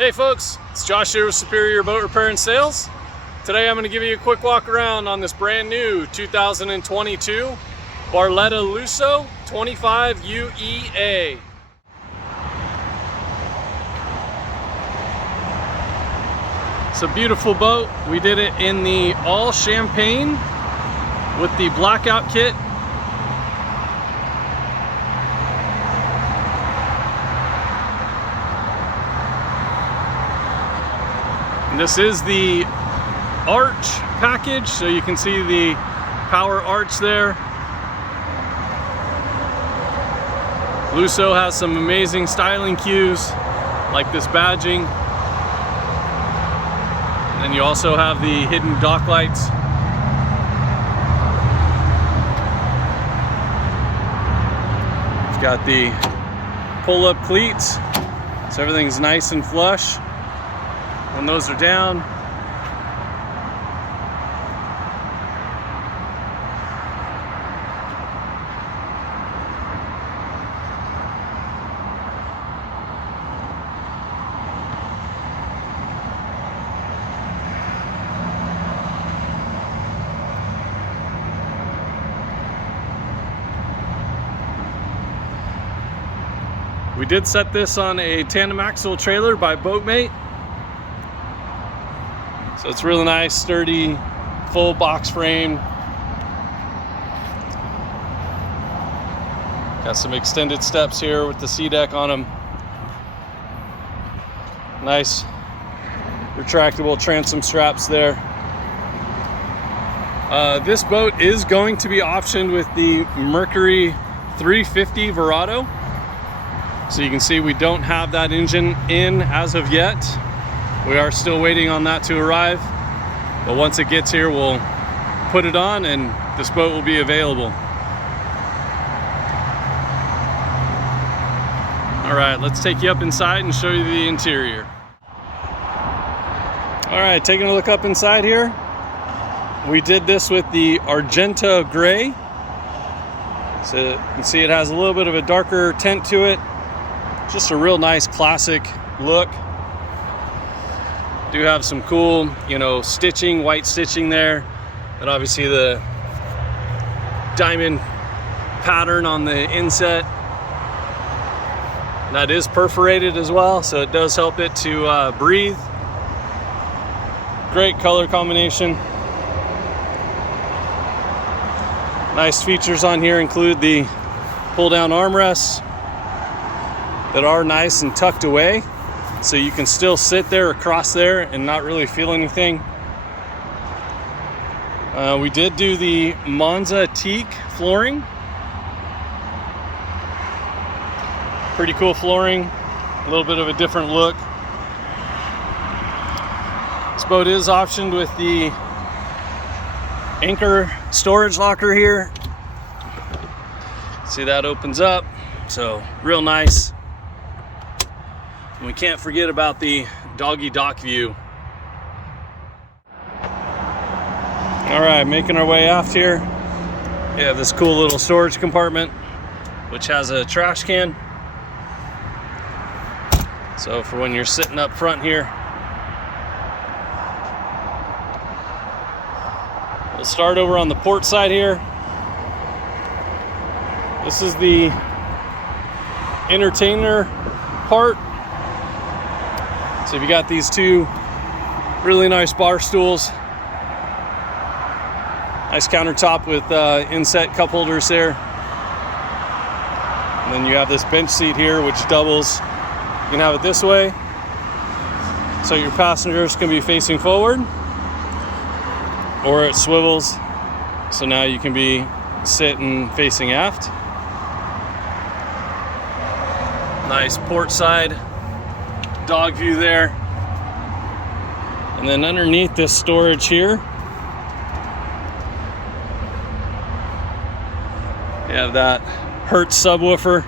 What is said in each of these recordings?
Hey folks, it's Josh here with Superior Boat Repair and Sales. Today I'm going to give you a quick walk around on this brand new 2022 Barletta Lusso 25 UEA. It's a beautiful boat. We did it in the all champagne with the Blackout kit. This is the arch package, so you can see the power arch there. Lusso has some amazing styling cues, like this badging. And then you also have the hidden dock lights. It's got the pull-up cleats, so everything's nice and flush when those are down. We did set this on a tandem axle trailer by Boatmate. So it's really nice, sturdy, full box frame. Got some extended steps here with the C-deck on them. Nice retractable transom straps there. This boat is going to be optioned with the Mercury 350 Verado. So you can see we don't have that engine in as of yet. We are still waiting on that to arrive, but once it gets here, we'll put it on and this boat will be available. All right, let's take you up inside and show you the interior. All right, taking a look up inside here. We did this with the Argento Gray. So you can see it has a little bit of a darker tint to it. Just a real nice classic look. Do have some cool, stitching, white stitching there, and obviously the diamond pattern on the inset. That is perforated as well, so it does help it to breathe. Great color combination. Nice features on here include the pull-down armrests that are nice and tucked away, so you can still sit there across there and not really feel anything. We did do the Monza Teak flooring. Pretty cool flooring, a little bit of a different look. This boat is optioned with the anchor storage locker here. See, that opens up, so real nice. And we can't forget about the doggy dock view. All right, making our way aft here. We have this cool little storage compartment, which has a trash can. So for when you're sitting up front here. We'll start over on the port side here. This is the entertainer part. So you got these two really nice bar stools. Nice countertop with inset cup holders there. And then you have this bench seat here, which doubles. You can have it this way, so your passengers can be facing forward, or it swivels, so now you can be sitting facing aft. Nice port side dog view there. And then underneath this storage here, you have that Hertz subwoofer.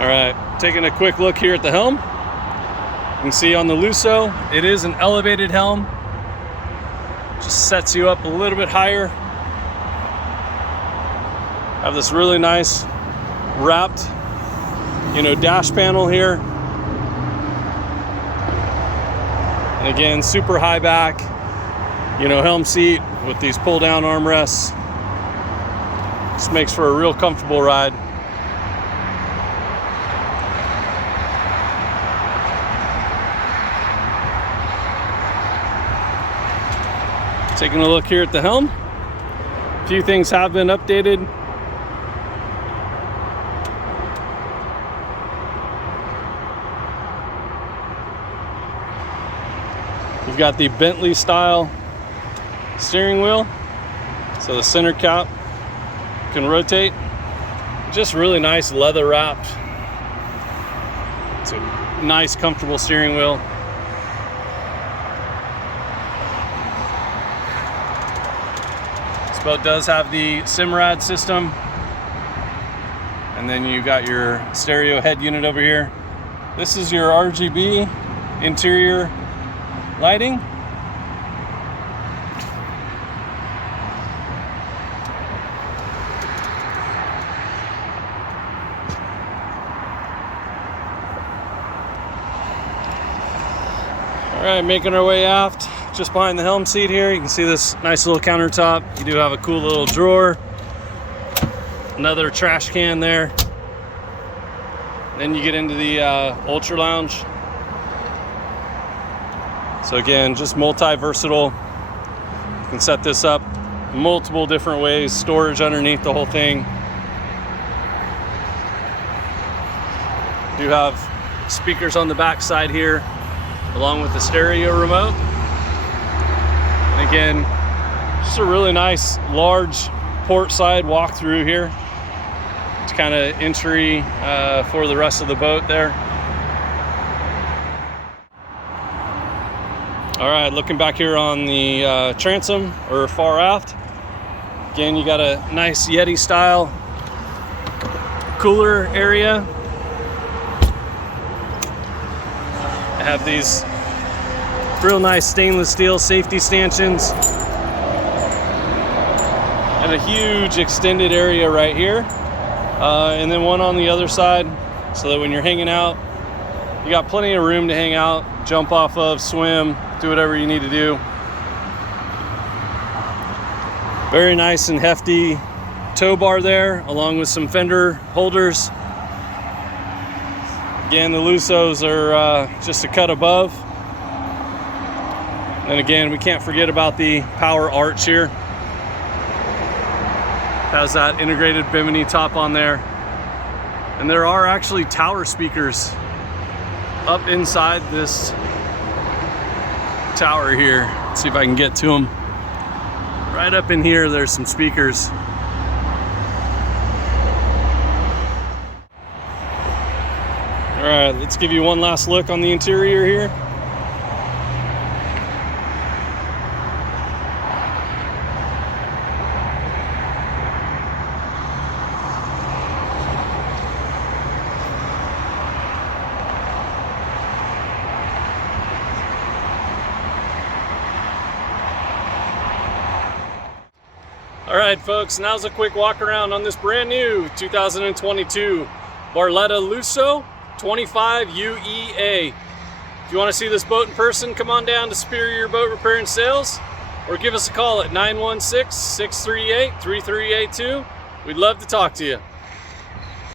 All right, taking a quick look here at the helm. You can see on the Lusso, it is an elevated helm. Just sets you up a little bit higher. Have this really nice wrapped, dash panel here. And again, super high back, helm seat with these pull down armrests. Just makes for a real comfortable ride. Taking a look here at the helm. A few things have been updated. You've got the Bentley style steering wheel, so the center cap can rotate. Just really nice leather wrapped. It's a nice comfortable steering wheel. This boat does have the Simrad system, and then you got your stereo head unit over here. This is your RGB interior lighting. All right, making our way aft, just behind the helm seat here. You can see this nice little countertop. You do have a cool little drawer, another trash can there. Then you get into the ultra lounge. So again, just multi-versatile. You can set this up multiple different ways, storage underneath the whole thing. You do have speakers on the back side here, along with the stereo remote. And again, just a really nice large port side walk-through here. It's kind of entry for the rest of the boat there. All right, looking back here on the transom or far aft. Again, you got a nice Yeti style cooler area. I have these real nice stainless steel safety stanchions and a huge extended area right here, and then one on the other side, so that when you're hanging out, you got plenty of room to hang out, jump off of, swim, do whatever you need to do. Very nice and hefty tow bar there, along with some fender holders. Again, the Lussos are just a cut above. And again, we can't forget about the power arch here. Has that integrated bimini top on there. And there are actually tower speakers up inside this tower here. Let's see if I can get to them. Right up in here, there's some speakers. All right, let's give you one last look on the interior here. All right, folks, now's a quick walk around on this brand new 2022 Barletta Lusso 25 UEA. If you want to see this boat in person, come on down to Superior Boat Repair and Sales, or give us a call at 916-638-3382. We'd love to talk to you.